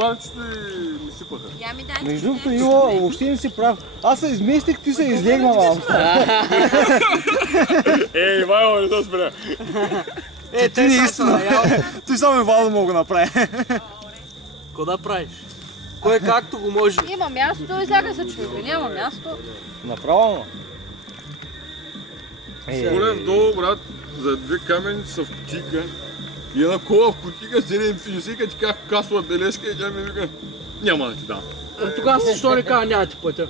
барчето и ми сипаха. Между другото, Иво, въобще не си прав. Аз се изместих, ти се излегна малко. Ей, Ивайло, не се спря. Ти не истина. Той само Ивайло мога да направи. Ко да правиш? Кой както го може. Има място, изляга се човека, няма място. Направо. Голев долу, брат, за 2 камени са в кутийка. И една кола в кутийка, 7,50, като ти казах касова бележка и тя ми вика, няма да ти дам. Тогава защо не кажа, няма ти платя?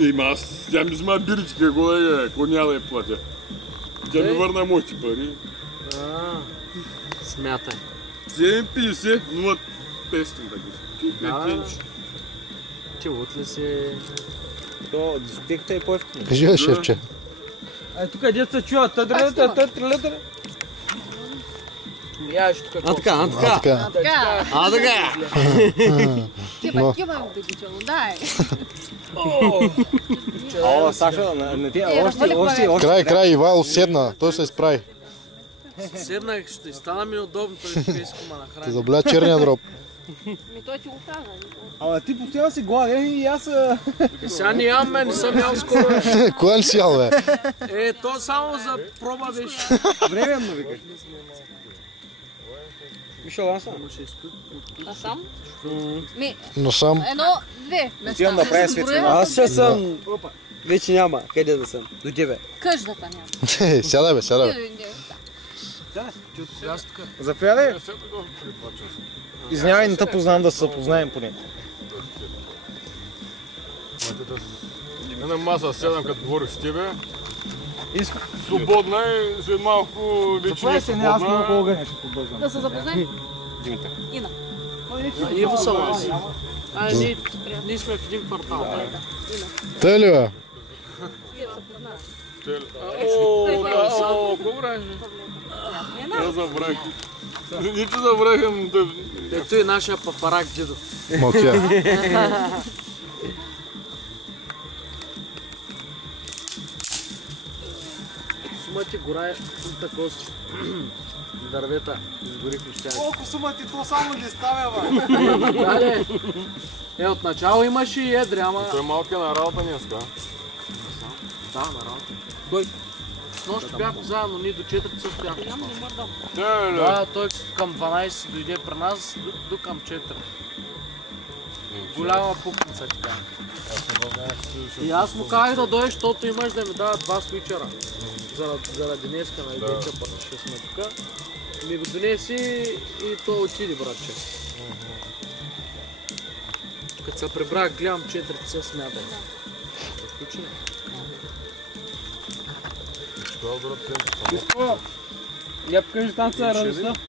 Ема тя ми взема биричка, колега, ако няма да я платя. Тя ми върна моите пари. Смятай. 7,50, 0,500 така. Ти лут ли си? То дискотеката е по-ефтина. Кажи, бе, шефче. Ай, тук деца се чуват. Тъдре. Я ще тук. А така. Кима убедително, дай. О, Саша, още. Край, Ивайло седна, той се изправи. Седнах, ще стана ми неудобно, той тук искома на Ти храни. заболя черния дроб. Той ти го каза. Ама ти постоянно си гладен и аз... Сега не ям, не съм ял скоро. Кога ли си ял, бе? То само за проба беше. Временно викаш. Мишо, ланса. А сам? Насам. Едно, две места. Отивам да правя светлина. Аз ще съм... Вече няма. Къде да съм? До тебе. Къждата няма. Сядай, бе, сядай, бе. Заповядай. Извинявай, не те познавам да се запознаем поне. На маса седам, като говорих с тебе. Свободна и след малко вече не е се, не, аз много свободна. огъня ще побързам. Да се запознаем? Димитър. Ина. Иво съм аз. Ние сме в един квартал. Тъй ли, бе? Какво правиш? Я забрах. Нито забрахам да... Ето и нашия папарак, дедо. Мълча. Сумати гора е такова с дървета. Изгорихме щяги. Колко сума ти то само не ставя, бе? Дале. Отначало имаше и едри, ама... Той малко е на работа днеска. Да, на работа. Кой? С нощ бяхме заедно, ние до 4 часа бяхме. Да, той към 12 дойде при нас, до към 4. Голяма пукница ти бяха. И аз му казах да дойдеш, защото имаш да ми дава 2 свичера. Заради днеска, нали, вече ще сме тук. Ми го донеси и то отиде, братче. Като се прибрах, гледам 4 часа смятай. Включи. Я покажи танца радостта.